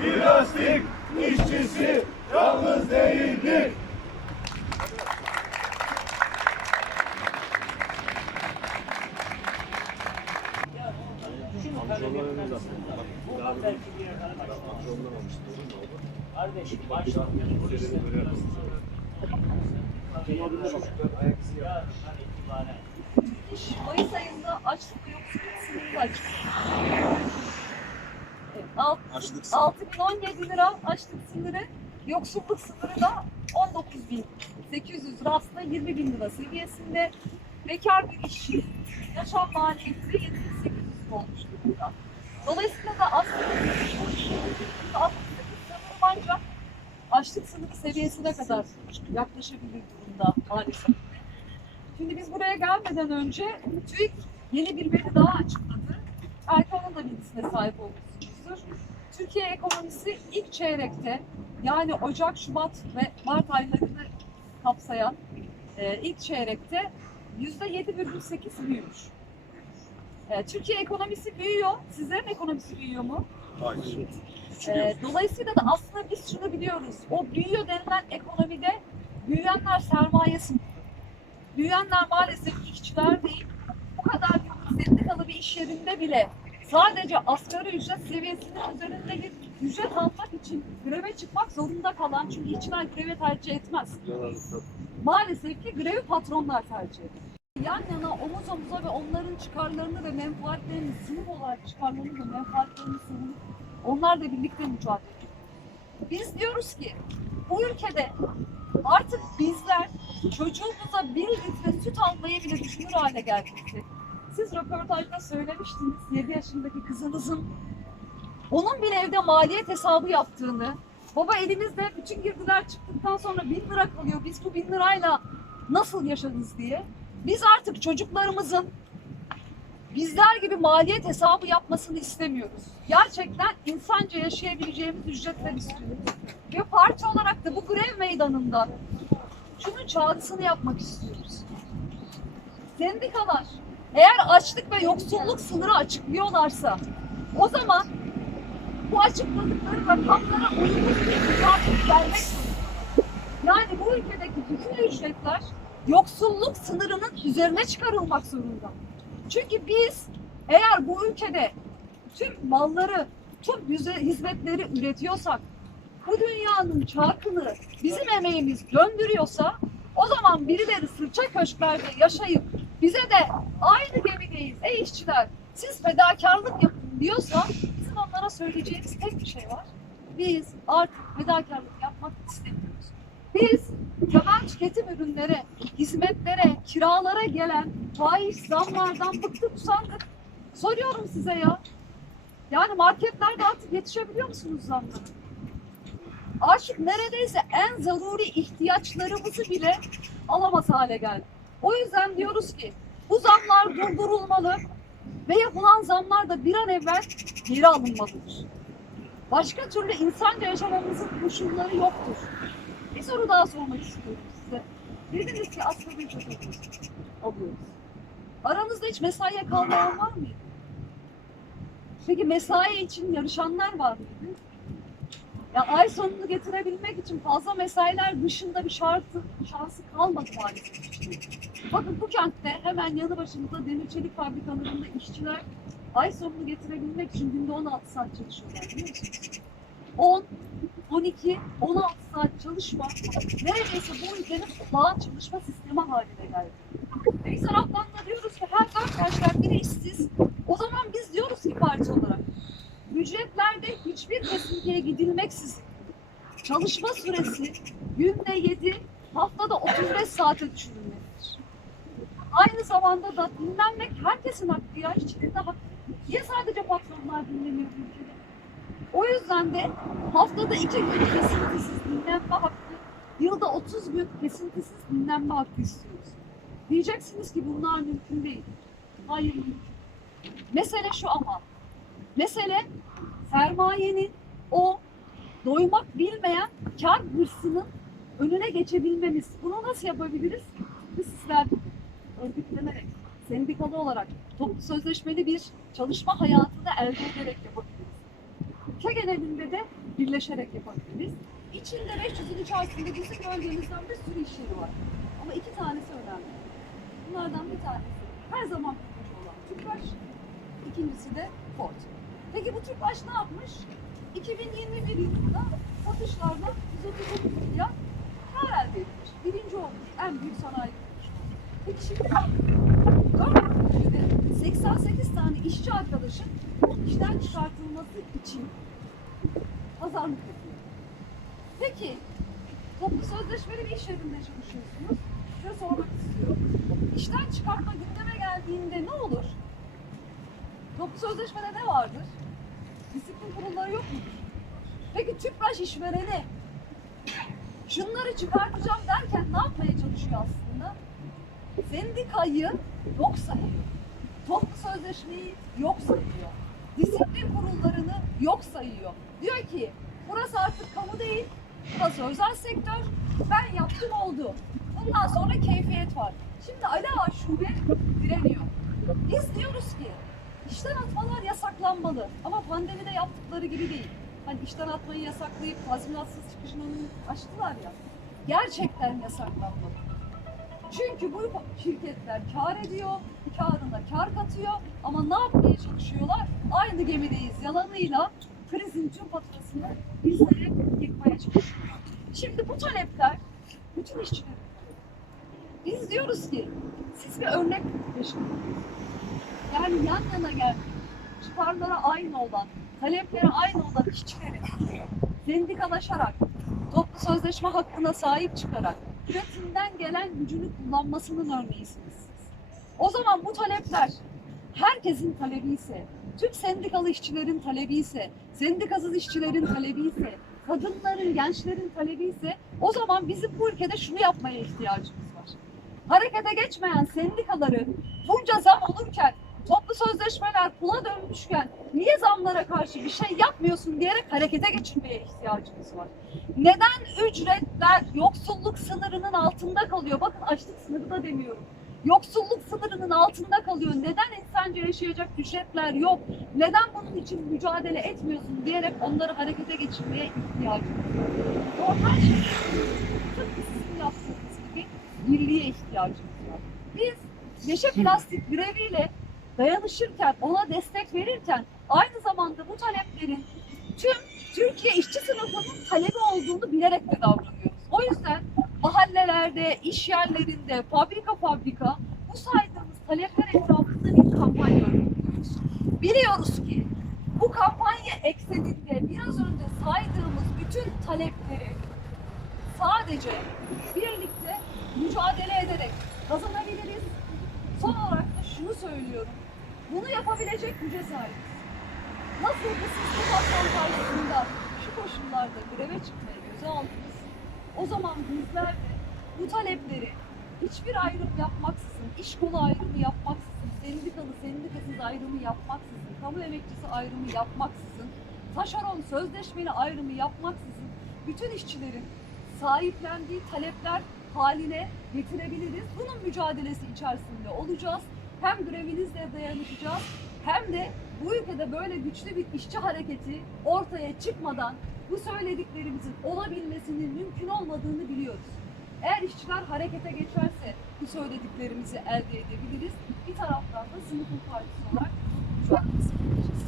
plastik işçisi yalnız değildir. Yerden Kardeşim baştan Mayıs ayında açlık ve yoksulluk sınırı açık. Alt- Açlık 6017 lira açlık sınırı, yoksulluk sınırı da 19.800 lira aslında 20 bin lira seviyesinde. Bekar bir işçi yaşam maliyeti 7800 lira olmuş durumda. Dolayısıyla da aslında 68 sınırı ancak açlık sınırı seviyesine kadar yaklaşabilir durumda maalesef. Şimdi biz buraya gelmeden önce TÜİK yeni bir veri daha açıkladı. Erkan'ın da bilgisine sahip olmuşsunuzdur. Türkiye ekonomisi ilk çeyrekte yani Ocak, Şubat ve Mart aylarını kapsayan e, ilk çeyrekte %7,8 büyümüş. E, Türkiye ekonomisi büyüyor. Sizlerin ekonomisi büyüyor mu? Hayır. Ee, dolayısıyla da aslında biz şunu biliyoruz. O büyüyor denilen ekonomide büyüyenler sermaye sınıfı. Büyüyenler maalesef işçiler değil. Bu kadar büyük sendikalı bir iş yerinde bile sadece asgari ücret seviyesinin üzerinde bir ücret almak için greve çıkmak zorunda kalan çünkü işçiler greve tercih etmez. Maalesef ki grevi patronlar tercih eder. Yan yana omuz omuza ve onların çıkarlarını ve menfaatlerini sınıf olarak çıkarlarını ve menfaatlerini savunup onlar da birlikte mücadele ediyor. Biz diyoruz ki bu ülkede artık bizler çocuğumuza bir litre süt almayı bile düşünür hale geldik. Siz röportajda söylemiştiniz 7 yaşındaki kızınızın onun bir evde maliyet hesabı yaptığını, baba elimizde bütün girdiler çıktıktan sonra bin lira kalıyor, biz bu bin lirayla nasıl yaşarız diye. Biz artık çocuklarımızın bizler gibi maliyet hesabı yapmasını istemiyoruz. Gerçekten insanca yaşayabileceğimiz ücretler istiyoruz. Ve parti olarak da bu grev meydanında şunun çağrısını yapmak istiyoruz. Sendikalar eğer açlık ve yoksulluk sınırı açıklıyorlarsa o zaman bu açıkladıkları rakamlara uygun bir mücadele vermek. Yani bu ülkedeki bütün ücretler yoksulluk sınırının üzerine çıkarılmak zorunda. Çünkü biz eğer bu ülkede tüm malları, tüm hizmetleri üretiyorsak, bu dünyanın çarkını bizim emeğimiz döndürüyorsa o zaman birileri sırça köşklerde yaşayıp bize de aynı gemideyiz ey işçiler siz fedakarlık yapın diyorsa bizim onlara söyleyeceğimiz tek bir şey var. Biz artık fedakarlık yapmak istemiyoruz. Biz temel tüketim ürünlere, hizmetlere, kiralara gelen faiz zamlardan bıktık usandık. Soruyorum size ya. Yani marketlerde artık yetişebiliyor musunuz zamlara? Artık neredeyse en zaruri ihtiyaçlarımızı bile alamaz hale geldi. O yüzden diyoruz ki bu zamlar durdurulmalı ve yapılan zamlar da bir an evvel geri alınmalıdır. Başka türlü insanca yaşamamızın koşulları yoktur. Bir soru daha sormak istiyorum size. Dediniz ki asgari ücret alıyoruz. alıyoruz. Aranızda hiç mesaiye kalmayan var mıydı? Peki mesai için yarışanlar var mıydı? Ya ay sonunu getirebilmek için fazla mesailer dışında bir şartı, şansı kalmadı maalesef. Bakın bu kentte hemen yanı başımızda demir çelik fabrikalarında işçiler ay sonunu getirebilmek için günde 16 saat çalışıyorlar biliyor musunuz? 10, 12, 16 saat çalışma neredeyse bu ülkenin olağan çalışma sistemi haline geldi. Bir taraftan da diyoruz ki her dört yaşlar biri işsiz. O zaman biz diyoruz ki parti olarak ücretlerde hiçbir kesintiye gidilmeksizin çalışma süresi günde 7, haftada 35 saate düşürülmelidir. Aynı zamanda da dinlenmek herkesin hakkı ya, işçinin de. Niye sadece patronlar dinleniyor ülkede? O yüzden de haftada iki gün kesintisiz dinlenme hakkı, yılda 30 gün kesintisiz dinlenme hakkı istiyoruz. Diyeceksiniz ki bunlar mümkün değil. Hayır mümkün. Mesele şu ama, mesele sermayenin o doymak bilmeyen kar hırsının önüne geçebilmemiz. Bunu nasıl yapabiliriz? Biz sizler örgütlenerek, sendikalı olarak, toplu sözleşmeli bir çalışma hayatını elde ederek yapabiliriz. ülke genelinde de birleşerek yapabiliriz. İçinde 500'ün içerisinde bizim gördüğümüzden bir sürü iş yeri var. Ama iki tanesi önemli. Bunlardan bir tanesi her zaman olan Tüpraş, ikincisi de Ford. Peki bu Tüpraş ne yapmış? 2021 yılında satışlarda 139 milyar kar elde etmiş. Birinci olmuş. En büyük sanayi kuruluşu. Peki şimdi ne yapıyor? Dört yıl önce 88 tane işçi arkadaşın işten çıkartılması için pazarlık yapıyor. Peki toplu sözleşmeli bir iş yerinde çalışıyorsunuz. Size sormak istiyorum. İşten çıkartma gündeme geldiğinde ne olur? Toplu sözleşmede ne vardır? Disiplin kurulları yok mudur? Peki Tüpraş işvereni şunları çıkartacağım derken ne yapmaya çalışıyor aslında? Sendikayı yok sayıyor. Toplu sözleşmeyi yok sayıyor. Disiplin kurullarını yok sayıyor. Diyor ki burası artık kamu değil, burası özel sektör. Ben yaptım oldu. Bundan sonra keyfiyet var. Şimdi Ali Ağa Şube direniyor. Biz diyoruz ki işten atmalar yasaklanmalı. Ama pandemide yaptıkları gibi değil. Hani işten atmayı yasaklayıp tazminatsız çıkışın önünü açtılar ya. Gerçekten yasaklanmalı. Çünkü bu şirketler kar ediyor, karına kar katıyor ama ne yapmaya çalışıyorlar? Aynı gemideyiz yalanıyla krizin tüm faturasını bizlere yıkmaya çalışıyorlar. Şimdi bu talepler bütün işçilerin. Biz diyoruz ki siz bir örnek peşinde. Yani yan yana geldik. Çıkarlara aynı olan, taleplere aynı olan işçilerin sendikalaşarak, toplu sözleşme hakkına sahip çıkarak, üretimden gelen gücünü kullanmasının örneğisiniz siz. O zaman bu talepler herkesin talebi ise, tüm sendikalı işçilerin talebi ise, sendikasız işçilerin talebi ise, kadınların, gençlerin talebi ise o zaman bizim bu ülkede şunu yapmaya ihtiyacımız var. Harekete geçmeyen sendikaları bunca zam olurken, toplu sözleşmeler pula dönmüşken niye zamlara karşı bir şey yapmıyorsun diyerek harekete geçirmeye ihtiyacımız var. Neden ücretler yoksulluk sınırının altında kalıyor? Bakın açlık sınırı da demiyorum. Yoksulluk sınırının altında kalıyor. Neden insanca yaşayacak ücretler yok? Neden bunun için mücadele etmiyorsun diyerek onları harekete geçirmeye ihtiyacımız var. Her şey tıpkı sizin yaptığınız gibi birliğe ihtiyacımız var. Biz Neşe Plastik greviyle dayanışırken, ona destek verirken aynı zamanda bu taleplerin tüm Türkiye işçi sınıfının talebi olduğunu bilerek de davranıyoruz. O yüzden mahallelerde, iş yerlerinde, fabrika fabrika bu saydığımız talepler etrafında bir kampanya örgütlüyoruz. Biliyoruz ki bu kampanya ekseninde biraz önce saydığımız bütün talepleri sadece birlikte mücadele ederek kazanabiliriz. Son olarak da şunu söylüyorum. Bunu yapabilecek güce sahibiz. Nasıl ki siz bu patron karşısında şu koşullarda greve çıkmayı göze aldınız. O zaman bizler de bu talepleri hiçbir ayrım yapmaksızın, iş kolu ayrımı yapmaksızın, sendikalı sendikasız ayrımı yapmaksızın, kamu emekçisi ayrımı yapmaksızın, taşeron sözleşmeli ayrımı yapmaksızın bütün işçilerin sahiplendiği talepler haline getirebiliriz. Bunun mücadelesi içerisinde olacağız. Hem grevinizle dayanışacağız hem de bu ülkede böyle güçlü bir işçi hareketi ortaya çıkmadan bu söylediklerimizin olabilmesinin mümkün olmadığını biliyoruz. Eğer işçiler harekete geçerse bu söylediklerimizi elde edebiliriz. Bir taraftan da sınıfın partisi olarak mücadelesi yapacağız.